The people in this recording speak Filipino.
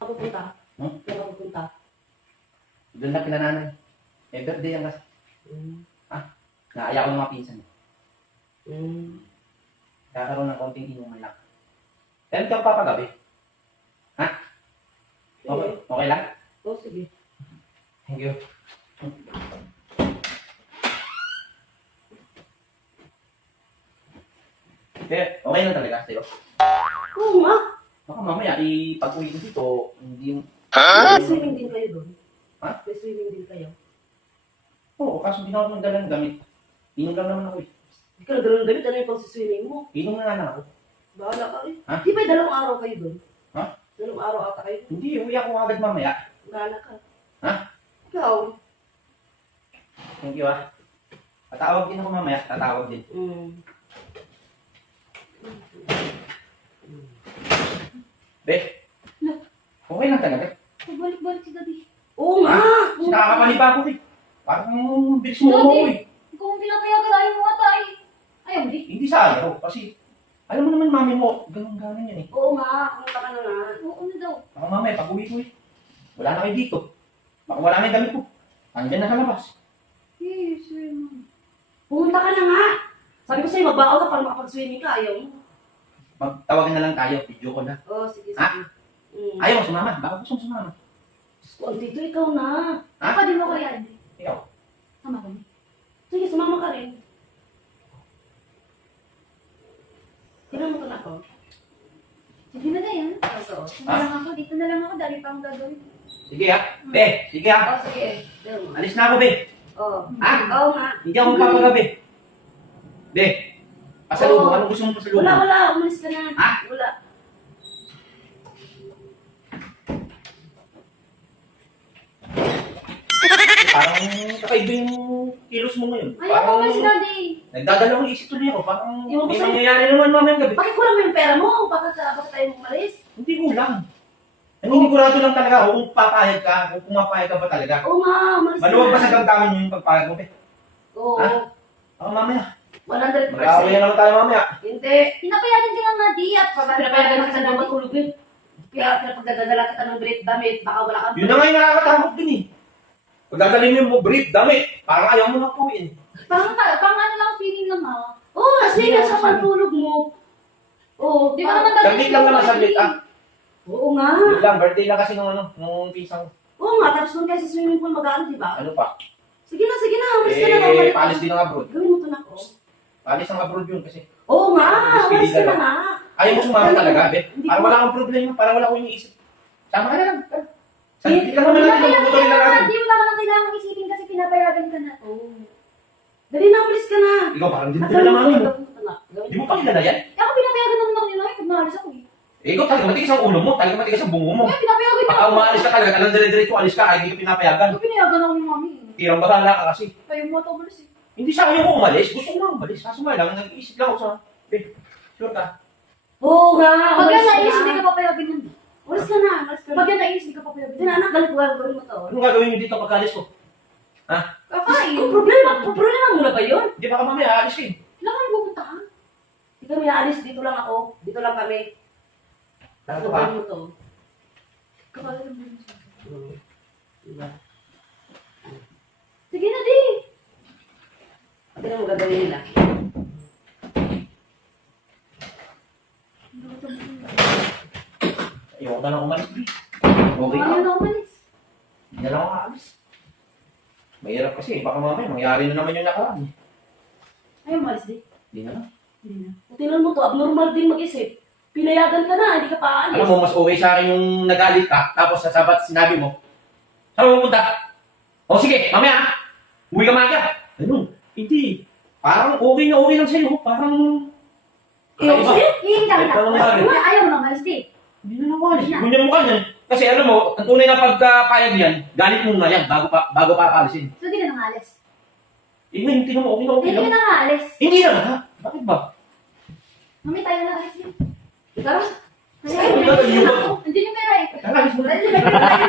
Pupunta. Hmm? Saan ka pupunta? Doon na kila nanay. Eh, birthday yan kasi. Naaya ko ng mga pinsan. Kakaroon ng konting inuman lang. Pero ikaw papagabi. Ha? Okay, okay lang? Oh, sige. Thank you. Okay lang talaga sa'yo. Oo nga. Baka mamaya, pag-uwi ko dito, hindi yung... May swimming din kayo doon. Ha? May swimming din kayo. Oo, kaso hindi na ako magdala ng damit. Inom lang naman ako eh. Hindi ka nagdala ng damit. Ano yung pang-swimming mo? Inom na nga lang ako. Bahala ka eh. Ha? Di ba dalawang araw kayo doon? Ha? Dalawang araw ata kayo. Hindi, uwi ako agad mamaya. Bahala ka. Ha? Ikaw. Thank you ah. Tatawag din ako mamaya, tatawag din. Be, okay lang talaga. Pagbalik-balik si Daddy. Oo nga. Sinakakapaniba ako eh. Parang bilis mo ako eh. Ikaw ang pinapayagan, ayaw mo ata eh. Ayaw, di. Hindi sa ayaw, kasi alam mo naman mami mo, ganun-ganun yan eh. Oo nga. Pumunta ka na nga. Oo na daw. Baka mamaya, pag-uwi ko eh. Wala na kayo dito. Baka wala na yung damit ko. Andyan na sa labas. Yes, ma'am. Pumunta ka na nga. Sabi ko sa'yo, magbaon ka para makapag-swimming ka. Ayaw mo. Magtawagan na lang tayo, video ko na. Oo, sige, sige. Ha? Ayaw mo sumama, baka gusto mo sumama. Dito, ikaw na. Ha? Baka di mo kaya, Daddy. Ikaw. Sama kami. Sige, sumama ka rin. Tignan mo ito na ako. Sige na dayan. Oo. Sige na lang ako. Dito na lang ako. Dali pa ang gagawin. Sige ha. Be, sige ha. Oo, sige. Tignan mo. Alis na ako, be. Oo. Ha? Oo nga. Hindi ako magpapagabi. Be, pasalubong. Anong gusto mong pasalubong? Wala. Umalis ka na. Ha? Wala. Parang kakaiba yung kilos mo ngayon. Ayaw ko si Daddy. Nagdadalawang isip tuloy ako. Parang Yung may gusto- mangyayari naman mamayang gabi. Bakit kulang mo yung pera mo? Bakit tayo umalis? Hindi kulang. Naninigurado lang talaga ako kung papayag ka, kung pumapayag ka ba talaga. Oo nga, umalis ka Maluwag ba na. sa damdamin yung pagpayag mo, be? Oo. Ha? Baka mamaya. 100%. Mag-aaway na naman tayo mamaya. Hindi. Pinapayagan ka nga nga, di. At Pinapayagan na kita na matulog eh. Kaya pinapagdadala kita ng brief damit, baka wala kang... Yun na nga yung nakakatakot din eh. Pag dadalhin mo yung brief, damit, parang ayaw mo na po yun. pang ano lang, feeling lang ha. Oo, kasi nga sa pantulog mo. Oo, Di ba naman Daddy? Saglit lang naman, saglit ah. Oo nga. Yun lang, birthday lang kasi nung pisang, Oo nga, tapos doon kayo sa swimming pool mag-ano, di ba? ano pa. Sige na, umalis ka na. Eh, paalis din ang abroad. Gawin mo ito na ako. Paalis ang abroad yun kasi. Oo nga, umalis ka na nga. Ayaw mo sumama talaga, be. Hindi Parang ko- wala kang problema, parang wala akong iniisip. Sama ka na lang. Saglit lang naman natin, Pinapayagan mabutuloy ka lang na. natin. Di wala ka nang kailangan isipin kasi pinapayagan ka na. Oo. Dali na, umalis ka na. Ikaw parang hindi mo At kilala gawin mami mo. gawin mo ito na. Gawin Di mo pa kilala yan? Eh, ako pinapayagan naman ako nila pag naalis ako eh. Eh, ikaw talaga matigas ang ulo mo, talaga matigas ang bungo mo. Eh, pinapayagan Baka umaalis ka talaga, talagang dire-diretso alis ka, kahit hindi ka pinapayagan. Ako pinayagan ako ni Mami eh. Tirang bahala ka kasi. Kayo mo ito umalis eh. Hindi sa akin yung umalis, gusto ko lang umalis. Kaso nga lang, nag-iisip lang ako sa, be, sure ka? Oo nga, Pag umalis yan ka nainis, hindi na. ka papayagan yan. Umalis ka na, umalis ka na. Pag yan nainis, hindi ka papayagan Hindi na, yan. anak, gawin mo to. Anong gagawin niyo dito pagkalis ko? Ha? Kakain. Kung problema mo na ba yun? Hindi baka mamaya aalis ka eh. Kailangan mo pupunta ka. Hindi kami naalis, dito lang ako. Dito lang kami. Ano ka? Gawin mo to. Kakain mo yun. Diba? Sige na, di. Tignan mo gagawin nila. Ayoko na lang umalis, be. Okay Ayaw ka? na umalis. Hindi na lang ako aalis. Mahirap kasi, baka mamaya mangyari na naman yung nakaraan. Ayaw umalis di. Hindi na lang. Hindi na. Tingnan mo to, abnormal din mag-isip. Pinayagan ka na, hindi ka pa aalis. Alam mo, mas okay sa akin yung nagalit ka, tapos sasabat sinabi mo, saan mo pupunta? O sige, mamaya, uwi ka maaga. Ganun. Hindi. Parang okay lang sa'yo. Parang... Kakaiba. Hihingi ka Ito lang yan. na. Ayaw mo na umalis, di. Hindi na lang umalis. Ganyan mo ka niyan. Kasi alam mo, ang tunay na pagkapayag niyan, galit mo na yan bago pa paalisin. So, di ka nang alis. Eh, ngayon, tingnan mo, okay na okay Hindi lang. ka nang alis. Hindi na nga. Bakit ba? Mami, tayo na alis, di. Tara. Ayaw, Hindi ka nag-iwan. Hindi yung pera eh. Alis mo na. Dali, may pera tayo.